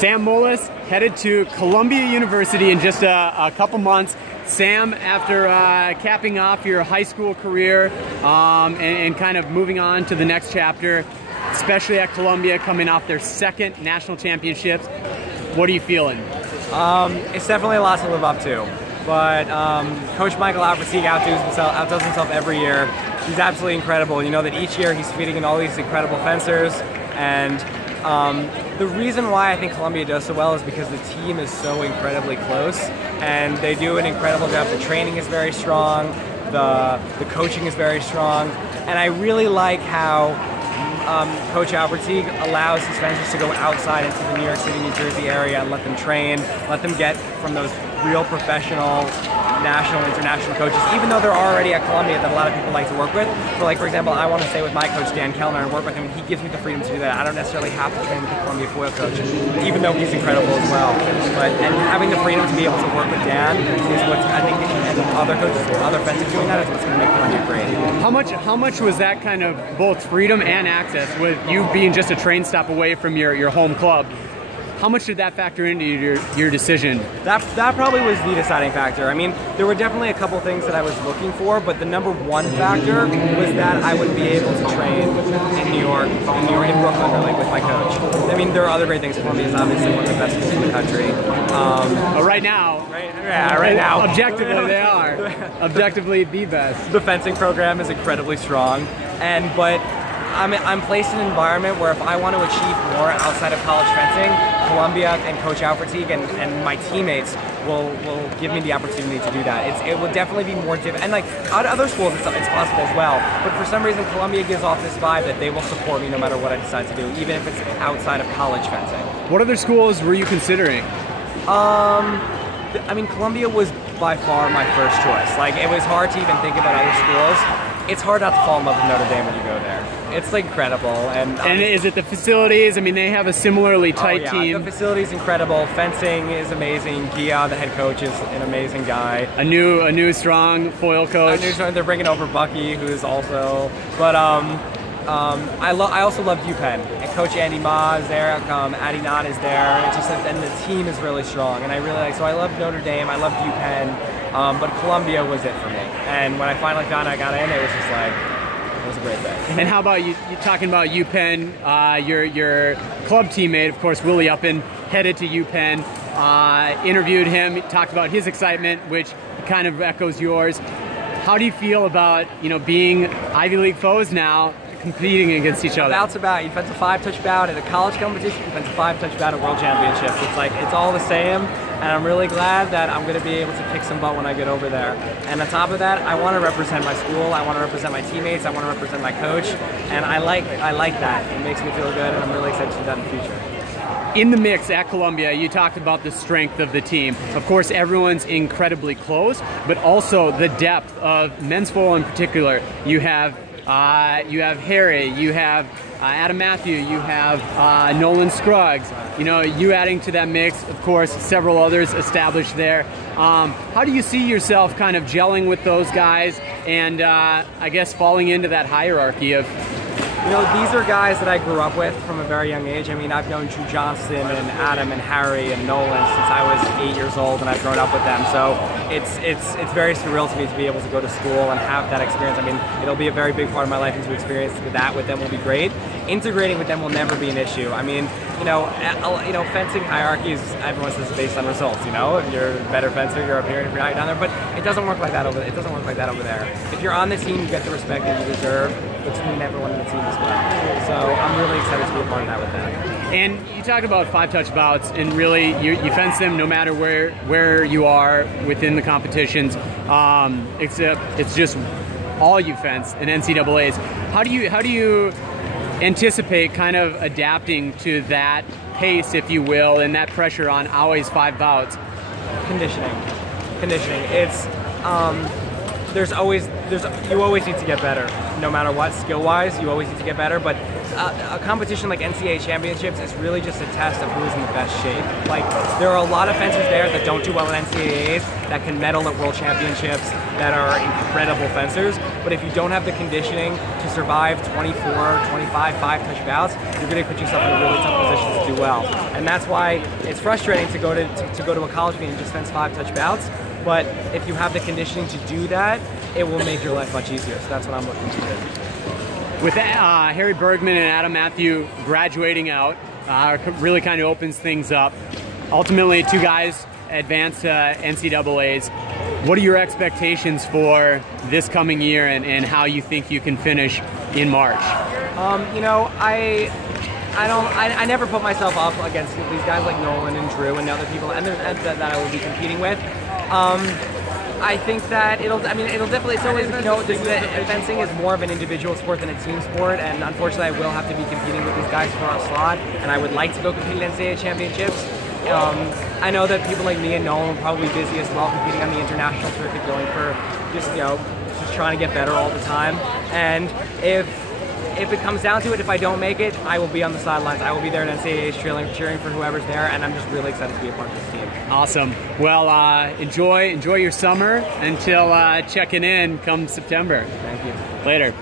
Sam Moelis headed to Columbia University in just a couple months. Sam, after capping off your high school career and kind of moving on to the next chapter, especially at Columbia, coming off their second national championships, what are you feeling? It's definitely a lot to live up to, but Coach Michael Albertig outdoes himself every year. He's absolutely incredible. You know that each year he's feeding in all these incredible fencers, and the reason why I think Columbia does so well is because the team is so incredibly close, and they do an incredible job. The training is very strong, the coaching is very strong, and I really like how Coach Albertig allows his fencers to go outside into the New York City, New Jersey area and let them train, let them get from those real professional national, international coaches, even though they're already at Columbia that a lot of people like to work with. So like, for example, I want to stay with my coach, Dan Kellner, and work with him, and he gives me the freedom to do that. I don't necessarily have to train with the Columbia foil coach, even though he's incredible as well. And having the freedom to be able to work with Dan is what's, I think, and other coaches, other fencers doing that is what's going to make Columbia great. How much was that kind of both freedom and access with you being just a train stop away from your home club? How much did that factor into your decision? That probably was the deciding factor. I mean, there were definitely a couple things that I was looking for, but the number one factor was that I would be able to train in New York, in Brooklyn, really, with my coach. I mean, there are other great things. Columbia is obviously one of the best schools in the country. Right now. Right now. Objectively, they are. Objectively, the best. The fencing program is incredibly strong, but I'm placed in an environment where if I want to achieve more outside of college fencing, Columbia and Coach Albertig and my teammates will give me the opportunity to do that. It will definitely be more difficult. And like at other schools, it's possible as well. But for some reason, Columbia gives off this vibe that they will support me no matter what I decide to do, even if it's outside of college fencing. What other schools were you considering? I mean, Columbia was by far my first choice. Like, it was hard to even think about other schools. It's hard not to fall in love with Notre Dame when you go there. It's like incredible. And is it the facilities? I mean, they have a similarly tight team. The facility's incredible. Fencing is amazing. Gia, the head coach, is an amazing guy. A new strong foil coach. They're bringing over Bucky, who is also. But I also love UPenn. And Coach Andy Ma is there. Addie Knott is there. It's just and the team is really strong. And I really like. So I love Notre Dame. I love UPenn. But Columbia was it for me. And when I finally found out I got in, it was just like. It was a great day. And how about you talking about UPenn, your club teammate, of course, Willie Uppen, headed to UPenn, interviewed him, talked about his excitement, which kind of echoes yours. How do you feel about, being Ivy League foes now, competing against each other? Bout's about. You fence a 5-touch bout at a college competition, you fence a 5-touch bout at World Championships. It's all the same. And I'm really glad that I'm going to be able to kick some butt when I get over there. And on top of that, I want to represent my school, I want to represent my teammates, I want to represent my coach, and I like that. It makes me feel good, and I'm really excited to do that in the future. In the mix at Columbia, you talked about the strength of the team. Of course, everyone's incredibly close, but also the depth of men's foil in particular. You have Harry, you have Adam Matthew, you have Nolan Scruggs. You adding to that mix, of course, several others established there. How do you see yourself kind of gelling with those guys and I guess falling into that hierarchy of... these are guys that I grew up with from a very young age. I mean, I've known Drew Johnston and Adam and Harry and Nolan since I was 8 years old, and I've grown up with them. So it's very surreal to me to be able to go to school and have that experience. I mean, it'll be a very big part of my life, and to experience that with them will be great. Integrating with them will never be an issue. I mean, fencing hierarchies, everyone says based on results. If you're a better fencer, you're up here, and if you're not, you're down there. But it doesn't work like that over there. It doesn't work like that over there. If you're on the team, you get the respect that you deserve between everyone in the team as well. So I'm really excited to be a part of that with them. And you talked about 5-touch bouts, and really you fence them no matter where you are within the competitions. It's just all you fence in NCAAs. How do you anticipate kind of adapting to that pace, if you will, and that pressure on always 5 bouts? Conditioning. It's you always need to get better, no matter what, skill-wise, you always need to get better, but a competition like NCAA Championships is really just a test of who is in the best shape. Like, there are a lot of fencers there that don't do well in NCAAs, that can medal at World Championships, that are incredible fencers, but if you don't have the conditioning to survive 24, 25, 5-touch bouts, you're going to put yourself in a really tough position to do well. And that's why it's frustrating to go to a college meet and just fence 5-touch bouts, but if you have the conditioning to do that, it will make your life much easier. So that's what I'm looking to do. With Harry Bergman and Adam Matthew graduating out, really kind of opens things up. Ultimately, two guys advance to NCAAs. What are your expectations for this coming year and how you think you can finish in March? You know, I never put myself up against these guys like Nolan and Drew and other people and that I will be competing with. I think that it'll definitely, it's always, you know, fencing is more of an individual sport than a team sport, and unfortunately I will have to be competing with these guys for a slot, and I would like to go compete in NCAA Championships. I know that people like me and Nolan are probably busy as well, competing on the international circuit, going for just, you know, just trying to get better all the time, and if it comes down to it, if I don't make it, I will be on the sidelines. I will be there at NCAAs cheering for whoever's there, and I'm just really excited to be a part of this team. Awesome. Well, enjoy your summer until checking in come September. Thank you. Later.